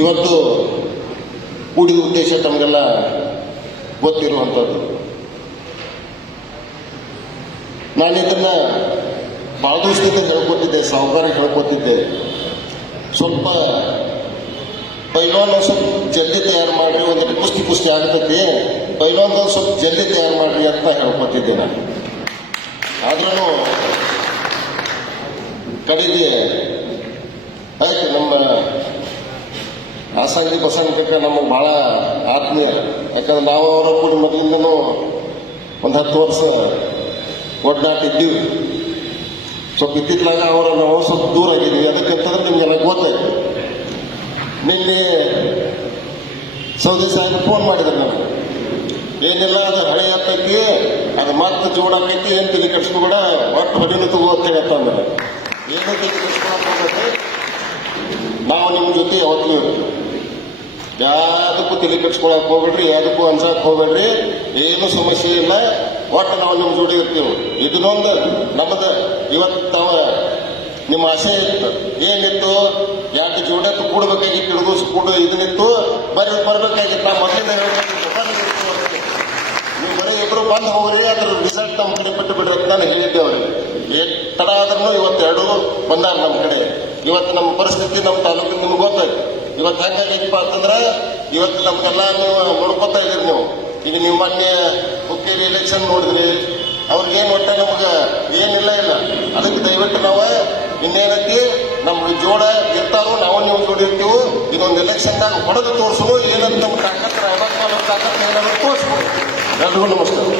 ಇವತ್ತು ಕೂಡಿ ಉದ್ದೇಶ ತಮಗೆಲ್ಲ ಗೊತ್ತಿರುವಂಥದ್ದು. ನಾನು ಇದನ್ನ ಬಹಳ ದಿವಸದಿಂದ ಹೇಳ್ಕೊತಿದ್ದೆ ಸಾಹುಕಾರ ಹೇಳ್ಕೊತಿದ್ದೆ. ಸ್ವಲ್ಪ ಪೈಲಾನ್ ಸ್ವಲ್ಪ ಜಲ್ದಿ ತಯಾರು ಮಾಡಿರಿ, ಒಂದು ಕುಸ್ತಿ ಪುಸ್ತಿ ಆಗ್ತೈತಿ. ಪೈಲಾನ್ ಸ್ವಲ್ಪ ಜಲ್ದಿ ತಯಾರು ಮಾಡಿರಿ ಅಂತ ಹೇಳ್ಕೊತಿದ್ದೆ ನಾನು. ಆದ್ರೂ ಕಡೆಗೆ ಆಯ್ತು ನಮ್ಮ ಆಸಂಗಿ ಬಸಂಗಕ್ಕ ನಮಗೆ ಬಹಳ ಆತ್ಮೀಯ. ಯಾಕಂದ್ರೆ ನಾವು ಅವರ ಕೂಡ ಮೊದಲಿಂದನೂ ಒಂದು ಹತ್ತು ವರ್ಷ ಒಡ್ಡಾಟ ಇದ್ದೀವಿ. ಸ್ವಲ್ಪ ಇತ್ತಿತ್ತಲಾಗ ಅವರ ನಾವು ಸ್ವಲ್ಪ ದೂರ ಆಗಿದ್ವಿ ಅದಕ್ಕಂತಂದ್ರೆ ನಿಮ್ಗೆಲ್ಲ ಗೊತ್ತಾಯ್ತು ನಿನ್ನೆ ಸೌದಿ ಸಾಹೇಬ್ ಫೋನ್ ಮಾಡಿದ್ರು ನನಗೆ. ಏನಿಲ್ಲ, ಅದು ಹಳೆ ಹತ್ತಕ್ಕೆ, ಅದು ಮತ್ತೆ ಜೋಡಾಕೈತಿ ಏನು ತಲೆ ಕಟ್ಸ್ಕೊಬೇಡ, ಒಟ್ಟು ಹೊಡಿನ ತಗೋ ಅಂತ ಅಂದ್ರೆ. ಏನು ತಲೆ ಕಟ್ಸ್ಕೊಳಕ್ಕೆ. ನಾವು ನಿಮ್ಮ ಜೊತೆ ಯಾವತ್ತೂ ಇರ್ತೀವಿ ಯಾವ್ದಕ್ಕೂ ತಲೆ ಕೆಡ್ಸ್ಕೊಳಕ್ ಹೋಗ್ಬೇಡ್ರಿ ಯಾವುದಕ್ಕೂ ಅನ್ಸಕ್ ಹೋಗ್ಬೇಡ್ರಿ. ಏನು ಸಮಸ್ಯೆ ಇಲ್ಲ. ಒಟ್ಟು ನಾವು ನಿಮ್ಮ ಜೋಡಿ ಇರ್ತೀವಿ. ಇದನ್ನೊಂದು ನಮ್ಮದು ಇವತ್ತು ತಾವ ನಿಮ್ಮ ಆಸೆ ಇತ್ತು. ಏನಿತ್ತು? ಎರಡು ಜೋಡತ್ತು ಕೂಡಬೇಕಾಗಿತ್ತು, ಹಿಡಿದು ಕೂಡ ಇದನ್ನಿತ್ತು. ಬರೀ ಬರಬೇಕಾಗಿತ್ತು. ನಾವು ಮೊದಲಿಂದ. ನೀವು ಬರೀ ಇಬ್ರು ಬಂದು ಹೋಗ್ರಿ, ಅದ್ರ ರಿಸಲ್ಟ್ ನಮ್ಮ ಕಡೆ ಬಿಟ್ಟು ಬಿಡ್ರಿ ಅಂತ ನಾನು ಹೇಳಿದ್ದೆ ಅವರಿಗೆ. ತಡ ಆದ್ರೂ ಇವತ್ತು ಎರಡು ಬಂದಾರ ನಮ್ಮ ಕಡೆ. ಇವತ್ತು ನಮ್ಮ ಪರಿಸ್ಥಿತಿ ನಮ್ಮ ತಾಲೂಕಿನ ನಿಮ್ಗೆ ಗೊತ್ತಾಯ್ತು. ಇವತ್ತು ಹೆಂಗಾಗೈತಪ್ಪ ಅಂತಂದ್ರೆ ಇವತ್ತು ನಮ್ಗೆಲ್ಲ ನೀವು ನೋಡ್ಕೊತಾ ಇದೀರಿ ನೀವು. ಈಗ ನಿಮ್ಮ ಮೊನ್ನೆ ಹುಕ್ಕೇರಿ ಎಲೆಕ್ಷನ್ ನೋಡಿದ್ರಿ ಅವ್ರಿಗೇನು ಒಟ್ಟೆ ನಮಗೆ? ಏನಿಲ್ಲ ಇಲ್ಲ. ಅದಕ್ಕೆ ದಯವಿಟ್ಟು ನಾವು ಇನ್ನೇನೈತಿ ನಮ್ಮ ಜೋಡ ಇರ್ತಾರೋ ನಾವು ನೀವು ಜೋಡಿ ಇರ್ತೀವಿ ಇದೊಂದು ಎಲೆಕ್ಷನ್ದಾಗ ಹೊಡೆದು ತೋರಿಸೋದು ಏನಂತ ನಮ್ಮ ತಾಕತ್ ತಾಕತ್ ಏನಾದ್ರು ತೋರಿಸ್ಬೋದು. ಎಲ್ರಿಗೂ ನಮಸ್ಕಾರ.